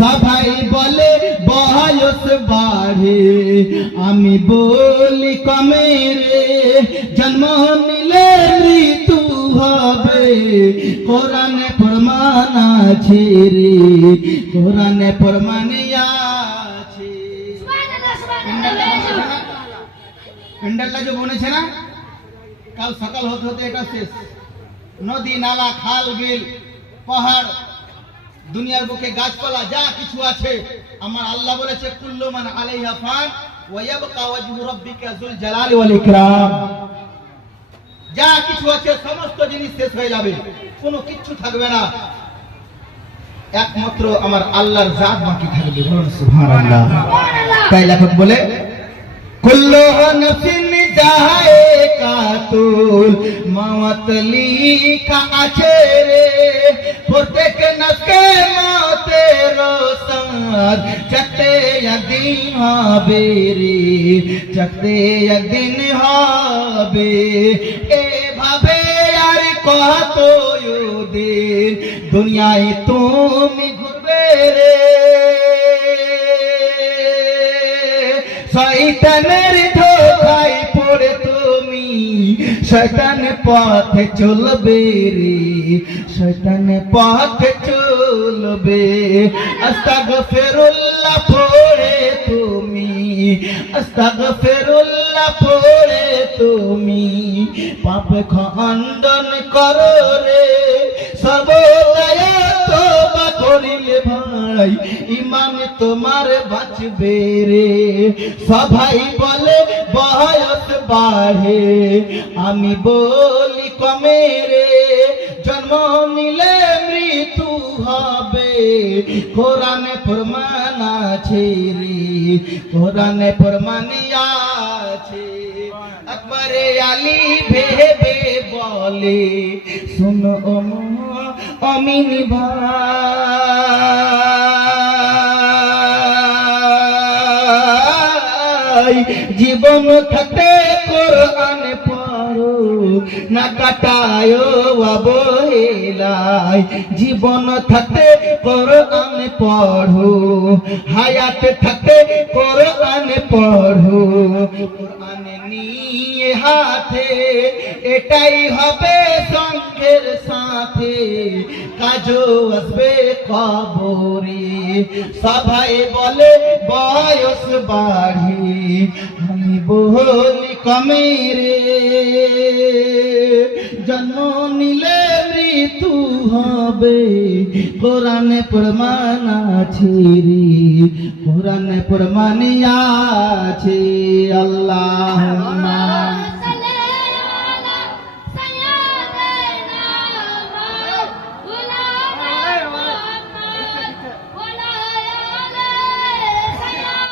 সবাই বলে বয়স বাড়ে, আমি বলি কমে রে। জন্ম নিলে মৃত্যু হবে, কোরআনে প্রমাণ আছে রে, কোরআনে প্রমাণ আছে। প্যান্ডেলটা যে বনেছে না, কাল সকাল হতে হতে এটা শেষ। নদী নালা খাল বিল পাহাড় দুনিয়ার বুকে গাছপালা যা কিছু আছে, আমার আল্লাহ বলেছে কুল্লু মান আলাইহা ফান ওয়া ইয়াবকা ওয়াজহু রাব্বিকা যুল জালালি ওয়াল ইকরাম। যা কিছু আছে সমস্ত জিনিস শেষ হয়ে যাবে, কোনো কিচ্ছু থাকবে না, একমাত্র আমার আল্লাহর জাত বাকি থাকবে। বলুন সুবহানাল্লাহ। তাই লেখক বলে কুল্লু নাফসিন যায়কাতুল মাউত লিখা আছে রে, প্রত্যেক নফসে মতের সাথ চতে একদিন হবে রে, চতে একদিন হবে। এভাবে আর কত দিন দুনিয়ায় তুমি ঘুরবে রে, শয়তানের ধোঁকায় পড়ে তুমি শয়তান পথে চলবে রে, শয়তান পথে চলবে। আস্তাগফিরুল্লাহ পড়ে তুমি, আস্তাগফিরুল্লাহ পড়ে তুমি পাপ খণ্ডন করো রে। সর্বদাই তওবা করিলে ভাই ঈমান তোমার বাঁচবে রে। সবাই বলে বয়স বাড়ে, আমি বলি কমে রে। জন্ম নিলে মৃত্যু হবে, কোরআনে প্রমাণ আছে রে, কোরআনে প্রমাণ আছে। আকবরে আলী ভেবে বলে শোনো অমিন ভাই, জীবন থাকতে কোরআন পড়ো, না কাটায় অবহেলায়। জীবন থাকতে কোরআন পড়ো, হায়াত থাকতে কোরআন পড়ো। কোরআন নিয়ে হাতে এটাই হবে সঙ্গের সাথে, কাজও আসবে কবরে। সবাই বলে বয়স বাড়ে, আমি বলি কমে রে। জন্ম নিলে মৃত্যু হবে, কোরআনে প্রমাণ আছে রে, কোরআনে প্রমাণ আছে। আল্লাহুম্মা